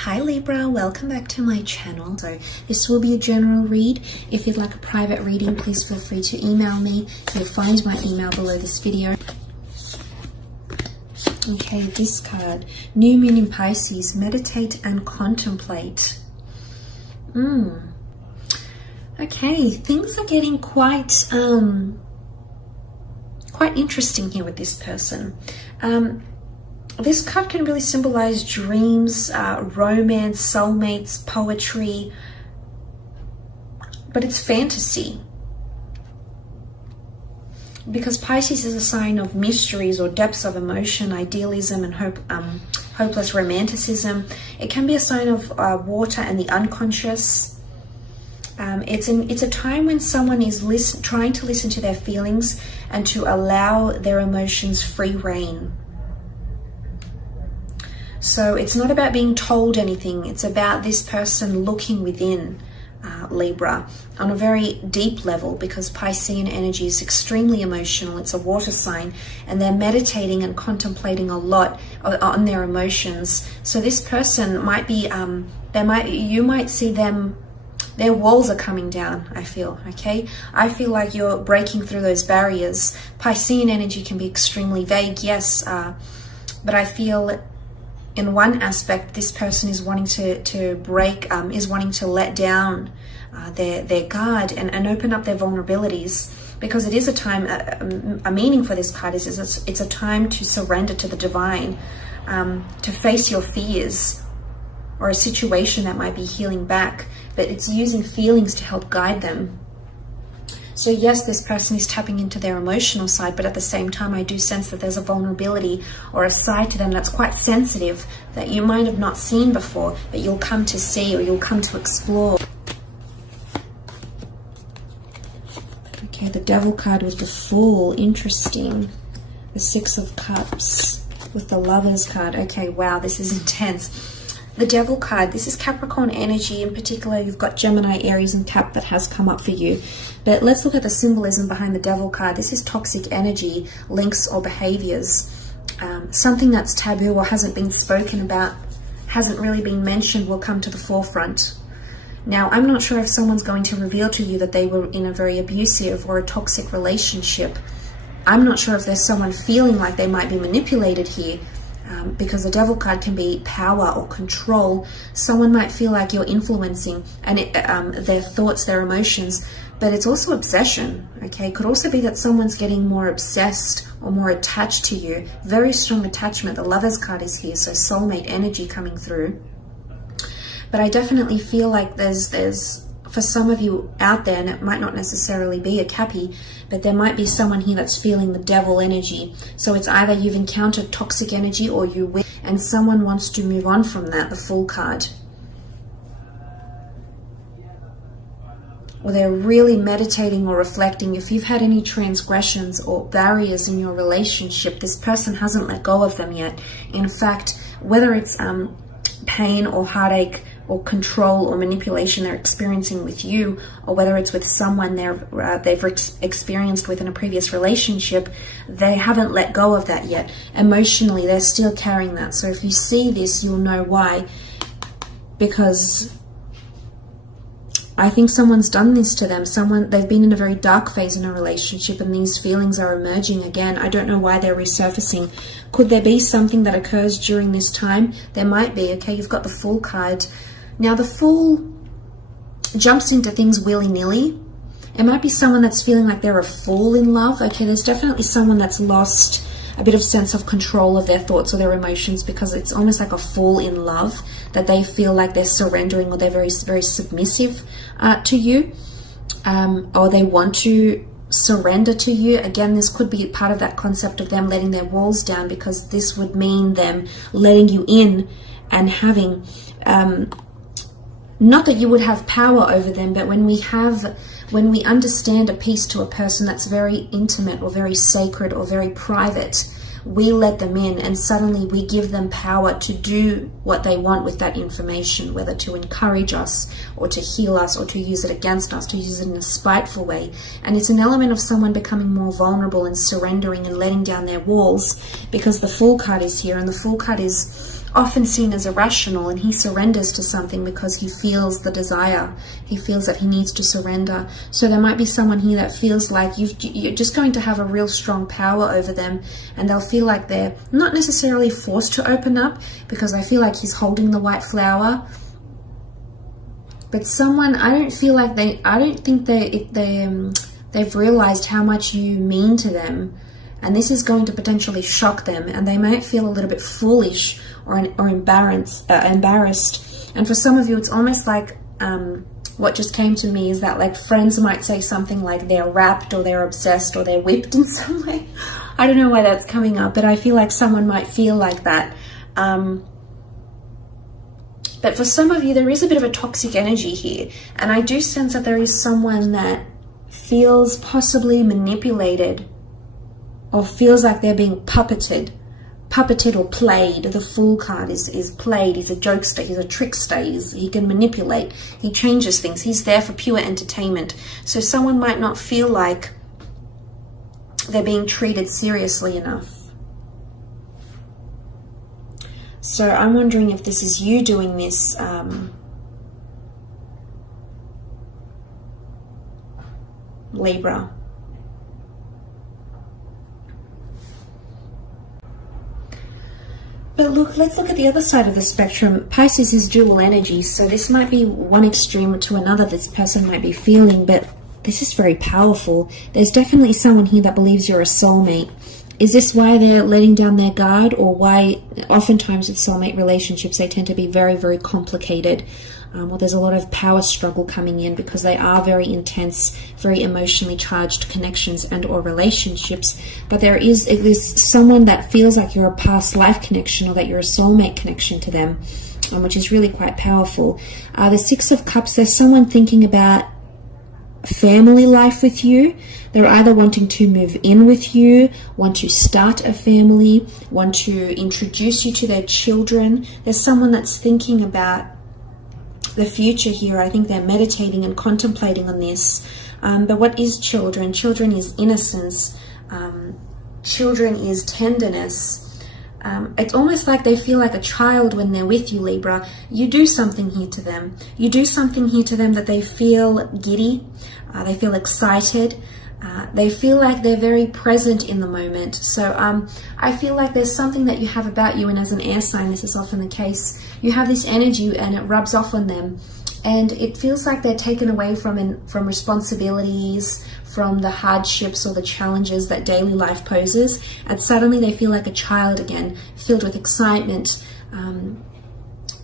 Hi Libra, welcome back to my channel. So this will be a general read. If you'd like a private reading, please feel free to email me. You'll find my email below this video. Okay, this card, New Moon in Pisces, meditate and contemplate. Okay, things are getting quite interesting here with this person. This card can really symbolize dreams, romance, soulmates, poetry, but it's fantasy. Because Pisces is a sign of mysteries or depths of emotion, idealism, and hopeless romanticism. It can be a sign of water and the unconscious. It's a time when someone is trying to listen to their feelings and to allow their emotions free rein. So it's not about being told anything. It's about this person looking within, Libra, on a very deep level, because Piscean energy is extremely emotional. It's a water sign, and they're meditating and contemplating a lot on their emotions. So this person might be, you might see them, their walls are coming down, I feel, okay? I feel like you're breaking through those barriers. Piscean energy can be extremely vague, yes, but I feel in one aspect, this person is wanting to break, is wanting to let down their guard and open up their vulnerabilities, because it is a time, a meaning for this card is it's a time to surrender to the divine, to face your fears or a situation that might be healing back, but it's using feelings to help guide them. So yes, this person is tapping into their emotional side, but at the same time, I do sense that there's a vulnerability or a side to them that's quite sensitive that you might have not seen before, but you'll come to see or you'll come to explore. Okay, the Devil card with the Fool, interesting. The Six of Cups with the Lovers card. Okay, wow, this is intense. The Devil card, this is Capricorn energy. In particular, you've got Gemini, Aries, and Cap that has come up for you. But let's look at the symbolism behind the Devil card. This is toxic energy, links or behaviors. Something that's taboo or hasn't been spoken about, hasn't really been mentioned, will come to the forefront. Now, I'm not sure if someone's going to reveal to you that they were in a very abusive or a toxic relationship. I'm not sure if there's someone feeling like they might be manipulated here. Because the Devil card can be power or control. Someone might feel like you're influencing and their thoughts, their emotions, but it's also obsession, okay? It could also be that someone's getting more obsessed or more attached to you. Very strong attachment. The Lovers card is here, so soulmate energy coming through. But I definitely feel like there's for some of you out there, and it might not necessarily be a Cappy, but there might be someone here that's feeling the Devil energy. So it's either you've encountered toxic energy or you will, and someone wants to move on from that, the Fool card. Or they're really meditating or reflecting. If you've had any transgressions or barriers in your relationship, this person hasn't let go of them yet. In fact, whether it's pain or heartache or control or manipulation they're experiencing with you, or whether it's with someone they've experienced with in a previous relationship, they haven't let go of that yet. Emotionally, they're still carrying that. So if you see this, you'll know why. Because I think someone's done this to them. They've been in a very dark phase in a relationship, and these feelings are emerging again. I don't know why they're resurfacing. Could there be something that occurs during this time? There might be. Okay, you've got the Fool card. Now, the Fool jumps into things willy-nilly. It might be someone that's feeling like they're a fool in love. Okay, there's definitely someone that's lost a bit of sense of control of their thoughts or their emotions, because it's almost like a fool in love, that they feel like they're surrendering or they're very, very submissive to you, or they want to surrender to you. Again, this could be part of that concept of them letting their walls down, because this would mean them letting you in and having not that you would have power over them, but when we understand a piece to a person that's very intimate or very sacred or very private, we let them in, and suddenly we give them power to do what they want with that information, whether to encourage us or to heal us or to use it against us, to use it in a spiteful way. And it's an element of someone becoming more vulnerable and surrendering and letting down their walls, because the Fool card is here, and the Fool card is often seen as irrational, and he surrenders to something because he feels the desire. He feels that he needs to surrender. So there might be someone here that feels like you're just going to have a real strong power over them, and they'll feel like they're not necessarily forced to open up, because I feel like he's holding the white flower. But someone, I don't think they've realized how much you mean to them. And this is going to potentially shock them, and they might feel a little bit foolish or embarrassed. And for some of you, it's almost like what just came to me is that, like, friends might say something like they're wrapped or they're obsessed or they're whipped in some way. I don't know why that's coming up, but I feel like someone might feel like that. But for some of you, there is a bit of a toxic energy here. And I do sense that there is someone that feels possibly manipulated, or feels like they're being puppeted or played. The Fool card is played. He's a jokester, he's a trickster, he can manipulate, he changes things, he's there for pure entertainment. So someone might not feel like they're being treated seriously enough. So I'm wondering if this is you doing this, Libra. But look, let's look at the other side of the spectrum. Pisces is dual energy, so this might be one extreme to another this person might be feeling, but this is very powerful. There's definitely someone here that believes you're a soulmate. Is this why they're letting down their guard, or why oftentimes with soulmate relationships they tend to be very, very complicated? Well, there's a lot of power struggle coming in because they are very intense, very emotionally charged connections and or relationships. But there is someone that feels like you're a past life connection, or that you're a soulmate connection to them, which is really quite powerful. The Six of Cups, there's someone thinking about family life with you. They're either wanting to move in with you, want to start a family, want to introduce you to their children. There's someone that's thinking about the future here. I think they're meditating and contemplating on this. But what is children? Children is innocence. Children is tenderness. It's almost like they feel like a child when they're with you, Libra. You do something here to them. You do something here to them that they feel giddy. They feel excited. They feel like they're very present in the moment. So I feel like there's something that you have about you, and as an air sign, this is often the case. You have this energy and it rubs off on them. And it feels like they're taken away from responsibilities, from the hardships or the challenges that daily life poses. And suddenly they feel like a child again, filled with excitement,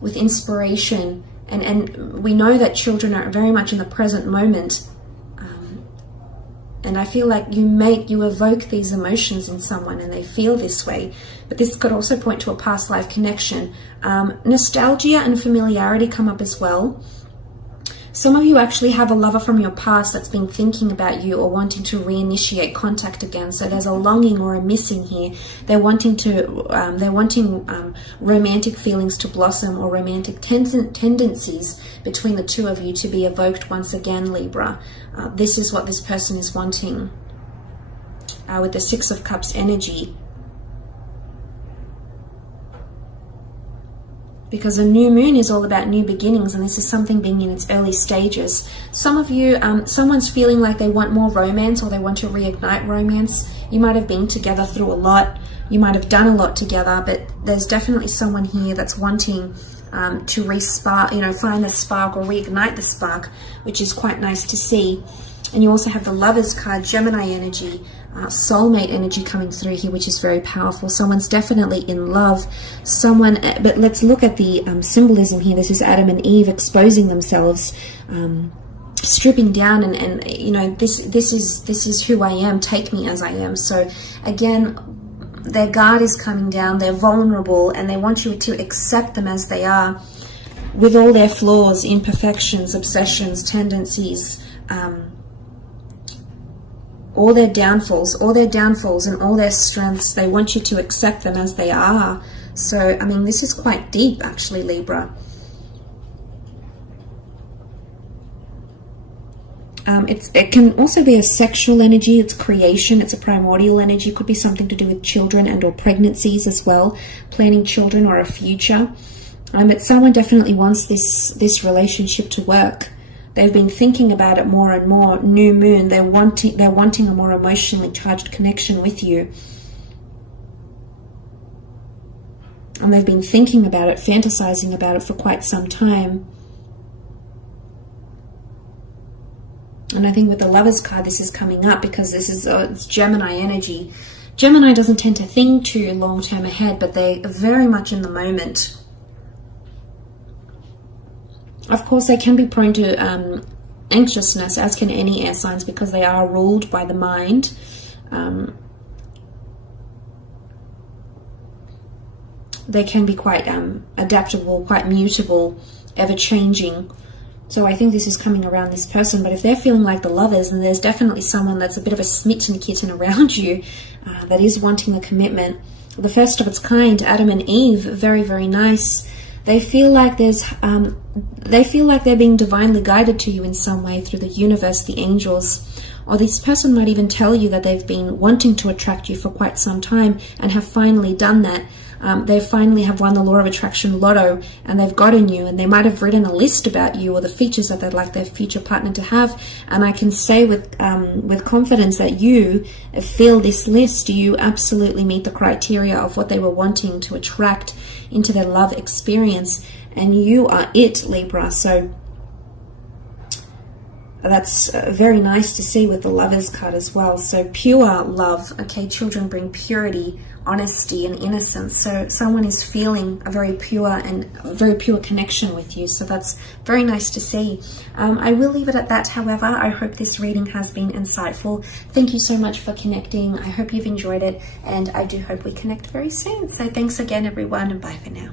with inspiration. And we know that children are very much in the present moment. And I feel like you evoke these emotions in someone and they feel this way. But this could also point to a past life connection. Nostalgia and familiarity come up as well. Some of you actually have a lover from your past that's been thinking about you or wanting to reinitiate contact again. So there's a longing or a missing here. They're wanting romantic feelings to blossom, or romantic tendencies between the two of you to be evoked once again, Libra. This is what this person is wanting with the Six of Cups energy. Because a new moon is all about new beginnings, and this is something being in its early stages. Some of you, someone's feeling like they want more romance, or they want to reignite romance. You might have been together through a lot. You might have done a lot together, but there's definitely someone here that's wanting to re-spark, find the spark or reignite the spark, which is quite nice to see. And you also have the Lovers card, Gemini energy, soulmate energy coming through here, which is very powerful. Someone's definitely in love. But let's look at the symbolism here. This is Adam and Eve exposing themselves, stripping down, and this is who I am. Take me as I am. So again, their guard is coming down. They're vulnerable, and they want you to accept them as they are, with all their flaws, imperfections, obsessions, tendencies. All their downfalls and all their strengths. They want you to accept them as they are. So, I mean, this is quite deep, actually, Libra. It can also be a sexual energy. It's creation. It's a primordial energy. It could be something to do with children and or pregnancies as well, planning children or a future. But someone definitely wants this relationship to work. They've been thinking about it more and more. New moon. They're wanting a more emotionally charged connection with you. And they've been thinking about it, fantasizing about it for quite some time. And I think with the Lovers card, this is coming up because this is it's Gemini energy. Gemini doesn't tend to think too long-term ahead, but they are very much in the moment. Of course, they can be prone to anxiousness, as can any air signs, because they are ruled by the mind. They can be quite adaptable, quite mutable, ever-changing. So I think this is coming around this person. But if they're feeling like the Lovers, then there's definitely someone that's a bit of a smitten kitten around you that is wanting a commitment. The first of its kind, Adam and Eve, very, very nice. They feel like they're being divinely guided to you in some way through the universe, the angels. Or this person might even tell you that they've been wanting to attract you for quite some time and have finally done that. They finally have won the law of attraction lotto and they've gotten you, and they might have written a list about you or the features that they'd like their future partner to have. And I can say with confidence that you fill this list. You absolutely meet the criteria of what they were wanting to attract into their love experience, and you are it, Libra. So that's very nice to see with the Lovers card as well. So pure love. Okay, children bring purity, honesty and innocence. So someone is feeling a very pure connection with you. So that's very nice to see. I will leave it at that. However, I hope this reading has been insightful. Thank you so much for connecting. I hope you've enjoyed it, and I do hope we connect very soon. So thanks again, everyone, and bye for now.